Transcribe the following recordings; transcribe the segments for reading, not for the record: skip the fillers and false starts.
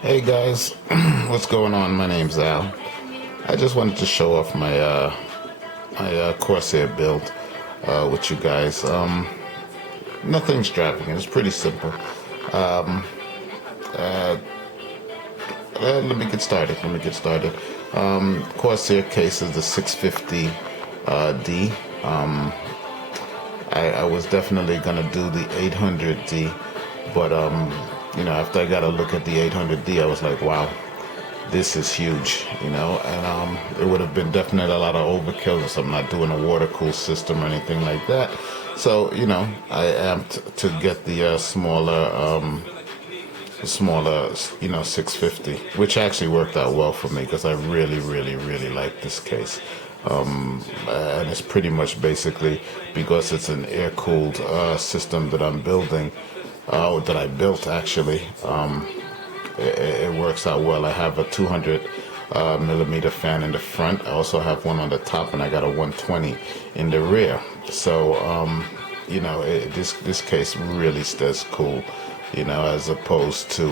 Hey guys, what's going on? My name's Al. I just wanted to show off my Corsair build with you guys. Nothing extravagant. It's pretty simple. Um, uh, Let me get started. Corsair case is the 650 D. I was definitely gonna do the 800D, but after I got a look at the 800D, I was like, wow, this is huge, and it would have been definitely a lot of overkill so I'm not doing a water cool system or anything like that. So, I amped to get the smaller, 650, which actually worked out well for me because I really, really, really like this case. And it's pretty much basically because it's an air-cooled system that I'm building, that I built actually. It works out well. I have a 200 millimeter fan in the front. I also have one on the top, and I got a 120 in the rear. So, this case really stays cool, as opposed to,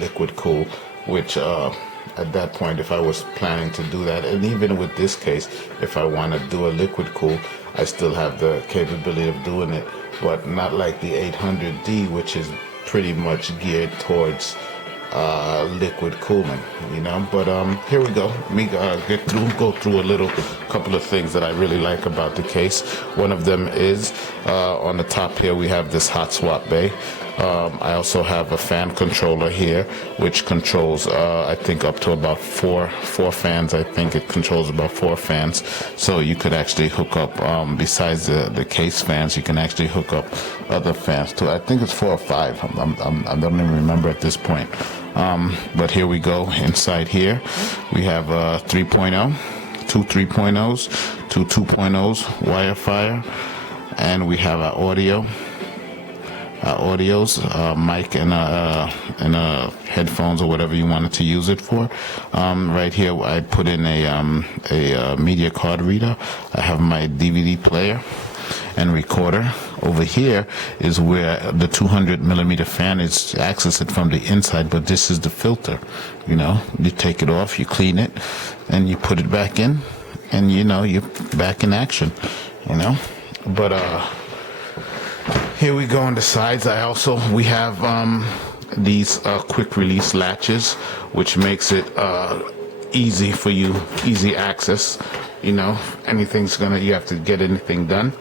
liquid cool, which at that point, if I was planning to do that, and even with this case, if I want to do a liquid cool, I still have the capability of doing it, but not like the 800D, which is pretty much geared towards liquid cooling, But here we go. Let me go through a couple of things that I really like about the case. One of them is on the top here we have this hot swap bay. I also have a fan controller here, which controls I think up to about four fans. I think it controls about 4 fans. So you could actually hook up besides the case fans, you can actually hook up other fans too. I think it's 4 or 5. I don't even remember at this point. But here we go. Inside here, we have 3.0, 2 3.0s, 2 2.0s, Wirefire, and we have our audios, mic and headphones or whatever you wanted to use it for. Right here, I put in a media card reader. I have my DVD player and recorder. Over here is where the 200 millimeter fan is. Access it from the inside, but this is the filter. You take it off, you clean it, and you put it back in, and you're back in action. But here we go on the sides. We have these quick release latches, which makes it easy for you, easy access. You have to get anything done,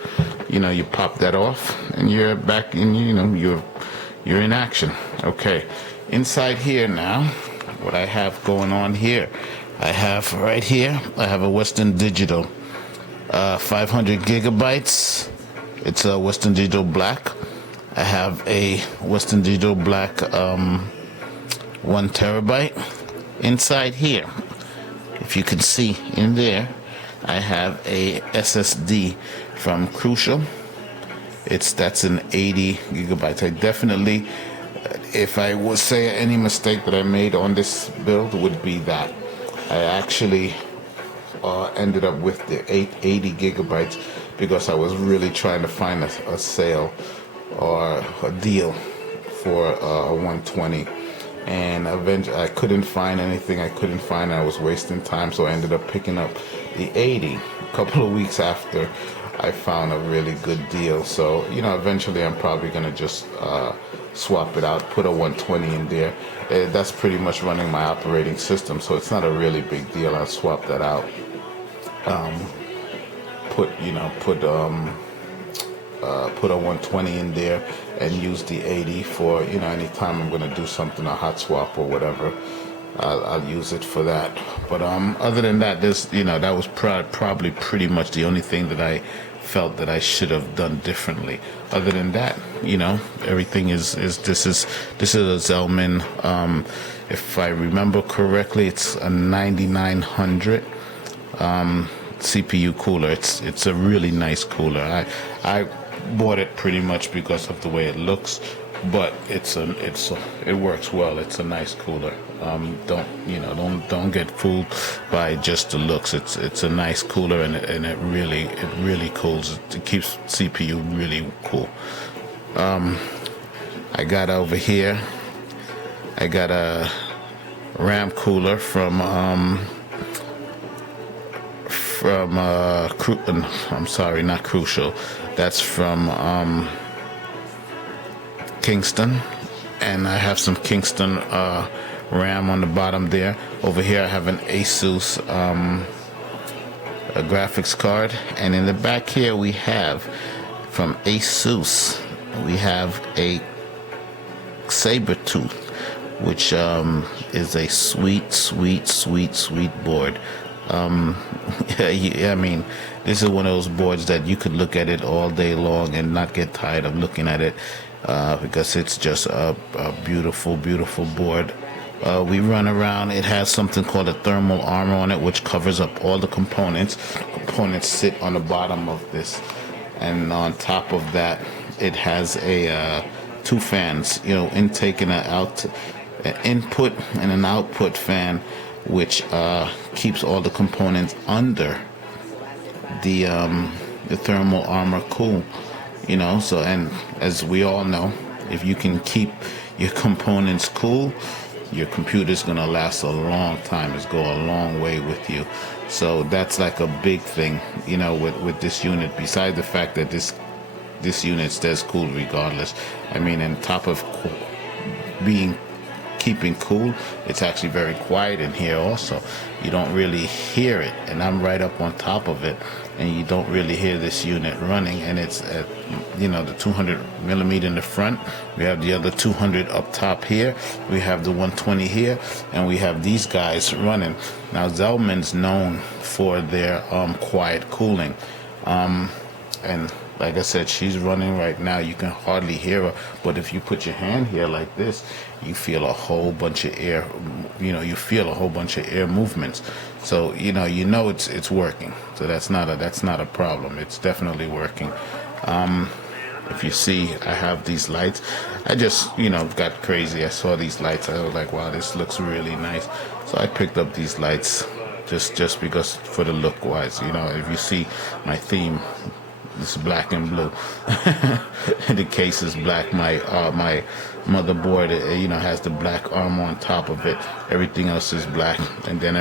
you pop that off and you're back in, you're in action. Okay, inside here now, what I have going on here, I have right here, I have a Western Digital 500 gigabytes. It's a Western Digital Black. I have a Western Digital Black 1 terabyte. Inside here, if you can see in there, I have a SSD from Crucial. That's an 80 gigabytes. I definitely, if I would say any mistake that I made on this build, would be that I actually ended up with the 80 gigabytes because I was really trying to find a sale or a deal for a 120. And eventually I couldn't find anything. I was wasting time, so I ended up picking up the 80 a couple of weeks after I found a really good deal. So eventually I'm probably gonna just swap it out, put a 120 in there. That's pretty much running my operating system, so it's not a really big deal. I'll swap that out. Put a 120 in there and use the 80 for anytime I'm going to do something, a hot swap or whatever. I'll use it for that. But other than that, that was probably pretty much the only thing that I felt that I should have done differently. Other than that, everything is this is a Zellman. If I remember correctly, it's a 9900 CPU cooler. It's a really nice cooler. I bought it pretty much because of the way it looks, but it works well. It's a nice cooler. Don't get fooled by just the looks. It's a nice cooler, and it really cools. It keeps CPU really cool. I got over here I got a RAM cooler from I'm sorry, not Crucial. That's from Kingston, and I have some Kingston RAM on the bottom there. Over here I have an Asus a graphics card, and in the back here we have from Asus, we have a Sabertooth, which is a sweet board. I mean, this is one of those boards that you could look at it all day long and not get tired of looking at it, because it's just a beautiful board. We run around. It has something called a thermal armor on it, which covers up all the components. Components sit on the bottom of this, and on top of that, it has a two fans, intake and an input and an output fan, which keeps all the components under the thermal armor cool. So, and as we all know, if you can keep your components cool, your computer's gonna last a long time. It's go a long way with you. So that's like a big thing, with this unit. Besides the fact that this unit stays cool regardless. I mean, on top of keeping cool, it's actually very quiet in here also. You don't really hear it, and I'm right up on top of it, and you don't really hear this unit running. And it's at the 200 millimeter in the front. We have the other 200 up top here. We have the 120 here, and we have these guys running. Now Zellman's known for their quiet cooling, and like I said, she's running right now. You can hardly hear her, but if you put your hand here like this, you feel a whole bunch of air. You feel a whole bunch of air movements. So it's working. So that's not a problem. It's definitely working. If you see, I have these lights. I just got crazy. I saw these lights. I was like, wow, this looks really nice. So I picked up these lights just because, for the look wise. If you see my theme, it's black and blue. The case is black. My motherboard, has the black armor on top of it. Everything else is black, and then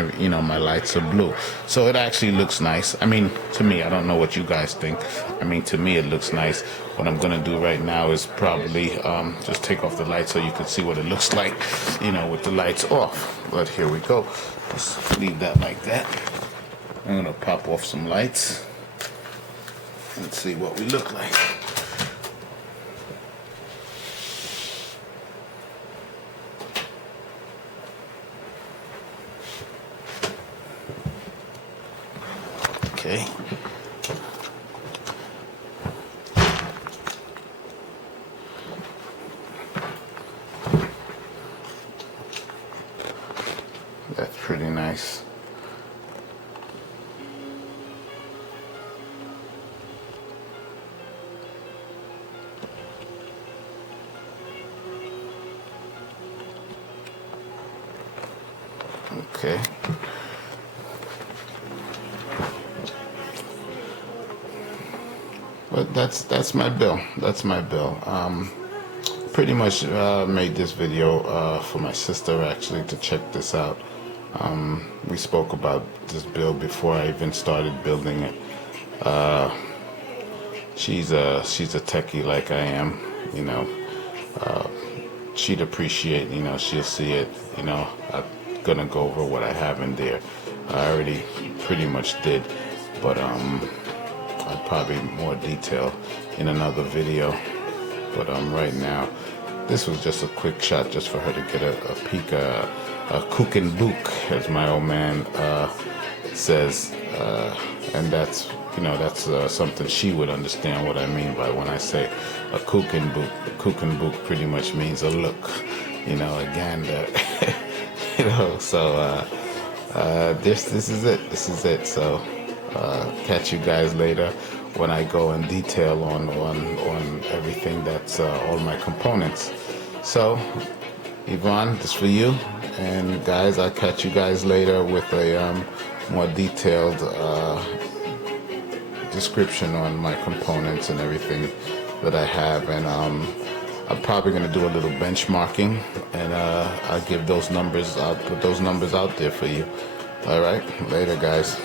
my lights are blue. So it actually looks nice. I mean, to me, I don't know what you guys think. I mean, to me, it looks nice. What I'm gonna do right now is probably just take off the lights so you can see what it looks like, with the lights off. But here we go. Just leave that like that. I'm gonna pop off some lights and see what we look like. Okay. That's pretty nice. Okay. But that's my bill. That's my bill. Pretty much made this video for my sister actually to check this out. We spoke about this build before I even started building it. She's a techie like I am. She'd appreciate. She'll see it. I'm gonna go over what I have in there. I already pretty much did, but I'd probably more detail in another video. But right now, this was just a quick shot just for her to get a peek, a cook and book, as my old man says, and that's something she would understand what I mean by when I say a cook and book. A cook and book pretty much means a look, a gander. So this is it. This is it. So catch you guys later when I go in detail on everything that's all my components. So Yvonne, this for you, and guys, I'll catch you guys later with a more detailed description on my components and everything that I have, and I'm probably going to do a little benchmarking, and I'll give those numbers. I'll put those numbers out there for you. All right, later, guys.